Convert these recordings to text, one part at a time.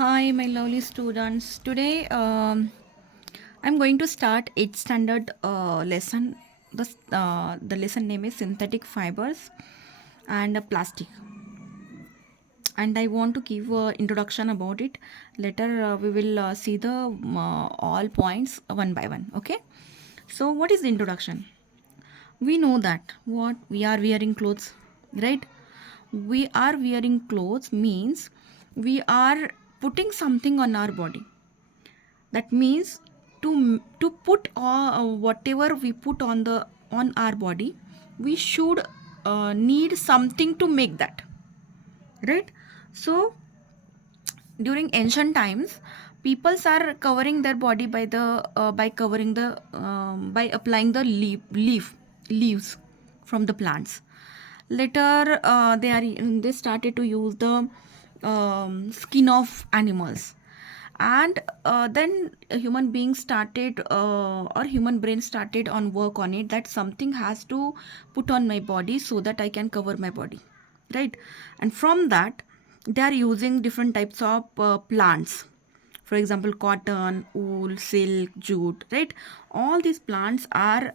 Hi, my lovely students. Today, I'm going to start 8th standard lesson. The lesson name is synthetic fibers and plastic. And I want to give introduction about it. Later, we will see the all points one by one. Okay. So, what is the introduction? We know that what we are wearing clothes, right? We are wearing clothes means we are putting something on our body. That means to put whatever we put on our body, we should need something to make that, right? So during ancient times, peoples are covering their body by covering the by applying the leaves from the plants. Later they started to use the skin of animals, and then a human being started or human brain started on work on it, that something has to put on my body so that I can cover my body, right? And from that, they are using different types of plants. For example, cotton, wool, silk, jute, right? All these plants are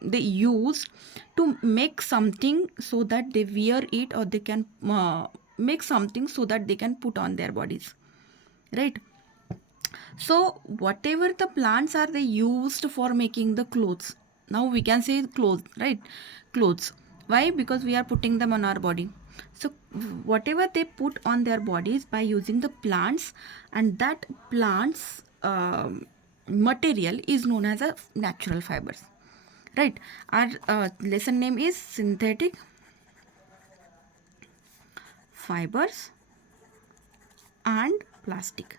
they use to make something so that they wear it, or they can make something so that they can put on their bodies, right? So whatever the plants are, they used for making the clothes. Now we can say clothes, right? Clothes. Why? Because we are putting them on our body. So whatever they put on their bodies by using the plants, and that plants material is known as a natural fibers, right? Our lesson name is synthetic fibers and plastic,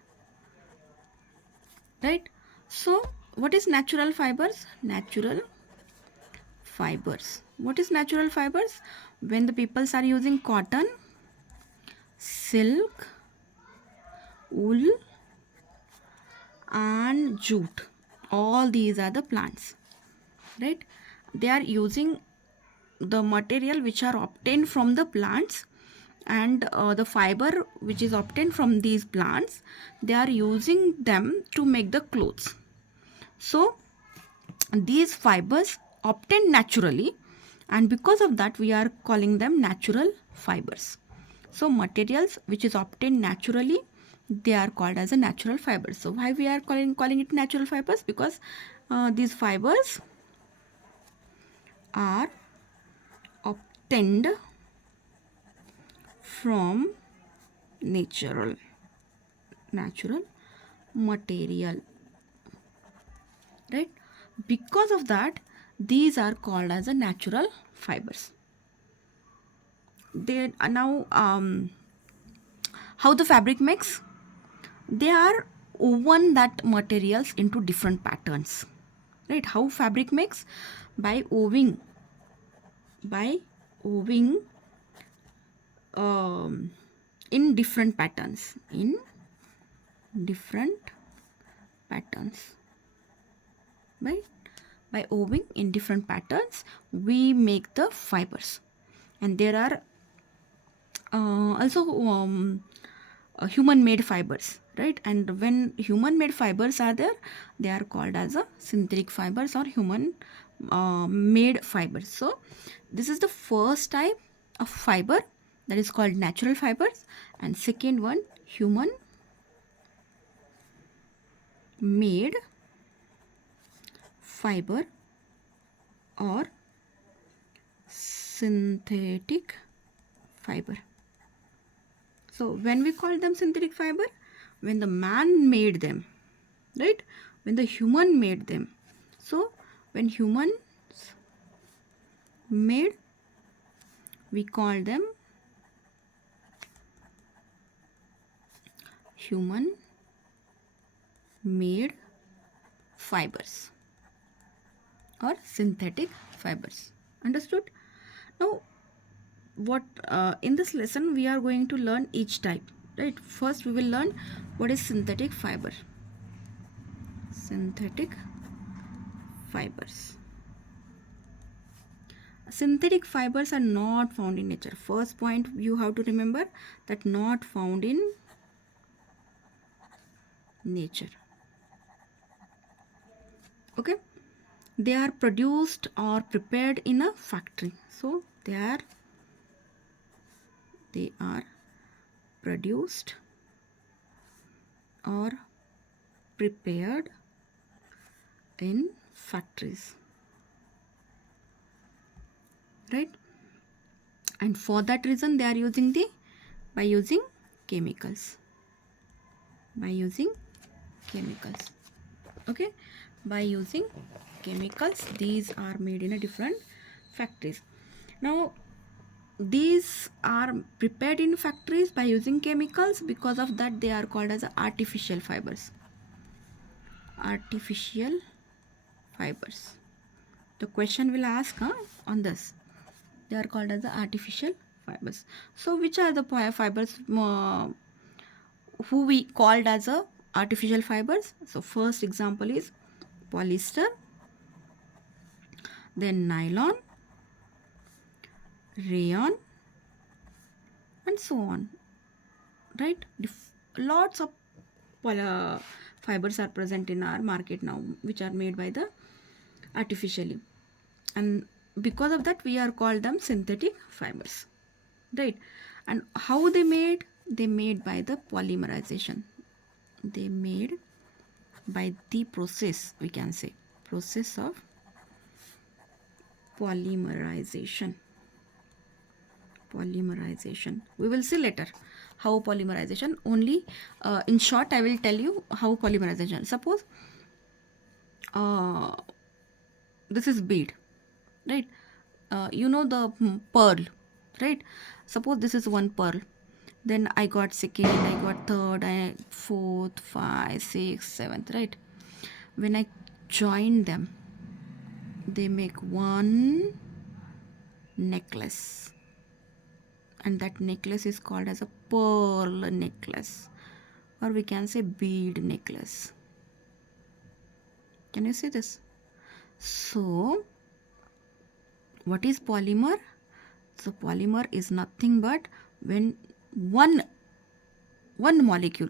right? So what is natural fibers? Natural fibers. What is natural fibers? When the peoples are using cotton, silk, wool, and jute, all these are the plants, right? They are using the material which are obtained from the plants, and the fiber which is obtained from these plants, they are using them to make the clothes. So these fibers obtained naturally, and because of that we are calling them natural fibers. So materials which is obtained naturally, they are called as a natural fibers. So why we are calling it natural fibers? Because these fibers are obtained from natural material, right? Because of that, these are called as a natural fibers. They are now how the fabric makes? They are woven that materials into different patterns, right? How fabric makes? By weaving um, in different patterns, different patterns, right? By weaving in different patterns, we make the fibers. And there are also human made fibers, right? And when human made fibers are there, they are called as a synthetic fibers or human made fibers. So this is the first type of fiber, that is called natural fibers, and second one, human made fiber or synthetic fiber. So when we call them synthetic fiber, when the man made them, right? When the human made them. So when humans made, we call them human made fibers or synthetic fibers. Understood? Now what in this lesson we are going to learn each type, right? First we will learn what is synthetic fiber. Synthetic fibers. Synthetic fibers are not found in nature. First point you have to remember, that not found in nature. Okay, they are produced or prepared in a factory. So they are produced or prepared in factories, right? And for that reason they are using the by using chemicals, by using chemicals. Okay, by using chemicals, these are made in a different factories. Now these are prepared in factories by using chemicals. Because of that they are called as artificial fibers. Artificial fibers. The question will ask on this. They are called as the artificial fibers. So which are the fibers who we called as a artificial fibers? So first example is polyester, then nylon, rayon, and so on, right? Lots of fibers are present in our market now, which are made by the artificially, and because of that we are called them synthetic fibers, right? And how they made by the polymerization. They made by the process, we can say process of polymerization. Polymerization we will see later how polymerization. Only in short I will tell you how polymerization. Suppose uh, this is bead, right? You know the pearl, right? Suppose this is one pearl, then I got second, I got third, I fourth, five, six, seventh, right? When I join them they make one necklace, and that necklace is called as a pearl necklace, or we can say bead necklace. Can you see this? So what is polymer? So polymer is nothing but when one molecule,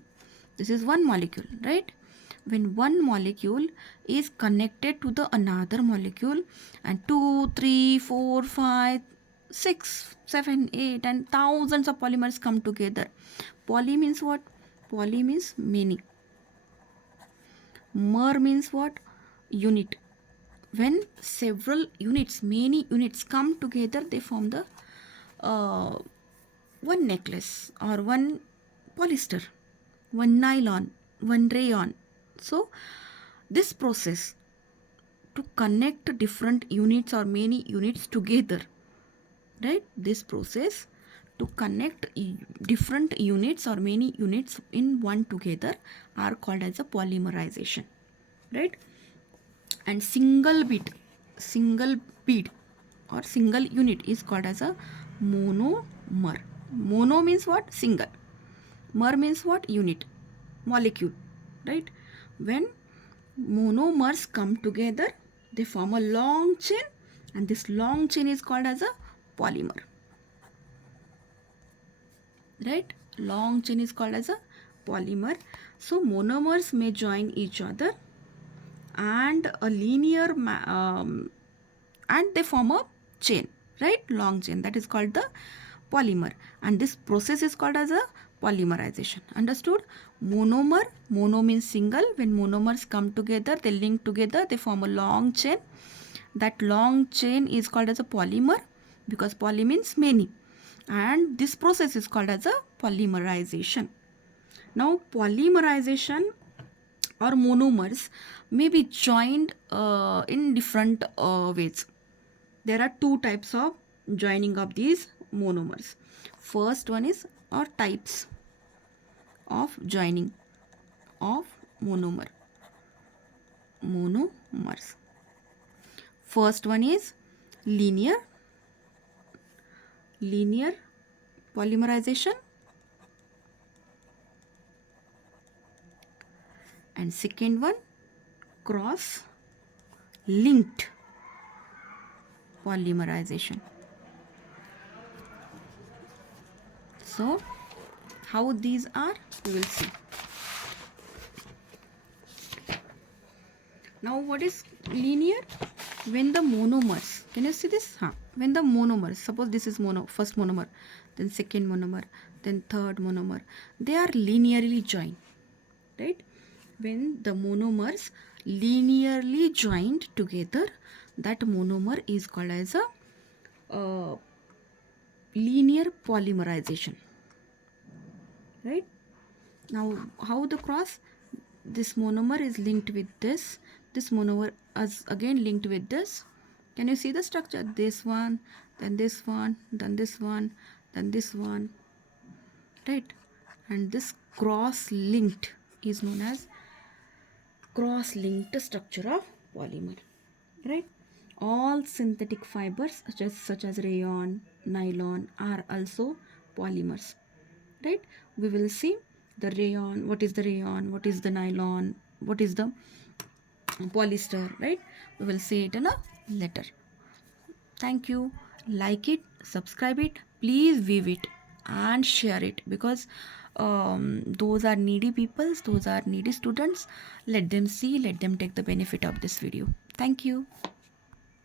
this is one molecule, right? When one molecule is connected to the another molecule, and 2, 3, 4, 5, 6, 7, 8, and thousands of polymers come together. Poly means what? Poly means many. Mer means what? Unit. When several units, many units come together, they form the uh, one necklace, or one polyester, one nylon, one rayon. So this process to connect different units or many units together, right? This process to connect different units or many units in one together are called as a polymerization, right? And single bead or single unit is called as a monomer. Mono means what? Single. Mer means what? Unit, molecule, right? When monomers come together they form a long chain, and this long chain is called as a polymer, right? Long chain is called as a polymer. So monomers may join each other and a linear and they form a chain, right? Long chain, that is called the polymer, and this process is called as a polymerization. Understood? Monomer, mono means single. When monomers come together, they link together, they form a long chain. That long chain is called as a polymer, because poly means many, and this process is called as a polymerization. Now polymerization or monomers may be joined in different ways. There are two types of joining of these monomers. First one is, or types of joining of monomers. First one is linear polymerization, and second one cross linked polymerization. So how these are, we will see. Now what is linear? When the monomers, can you see this? When the monomers, suppose this is first monomer, then second monomer, then third monomer, they are linearly joined, right? When the monomers linearly joined together, that monomer is called as a uh, linear polymerization, right? Now how the cross, this monomer is linked with this monomer is again linked with this. Can you see the structure? This one, then this one, then this one, then this one, right? And this cross linked is known as cross linked structure of polymer, right? All synthetic fibers such as rayon, nylon are also polymers, right? We will see the rayon, what is the rayon, what is the nylon, what is the polyester, right? We will see it in a later. Thank you. Like it, subscribe it, please view it and share it, because those are needy people, those are needy students. Let them see, let them take the benefit of this video. Thank you.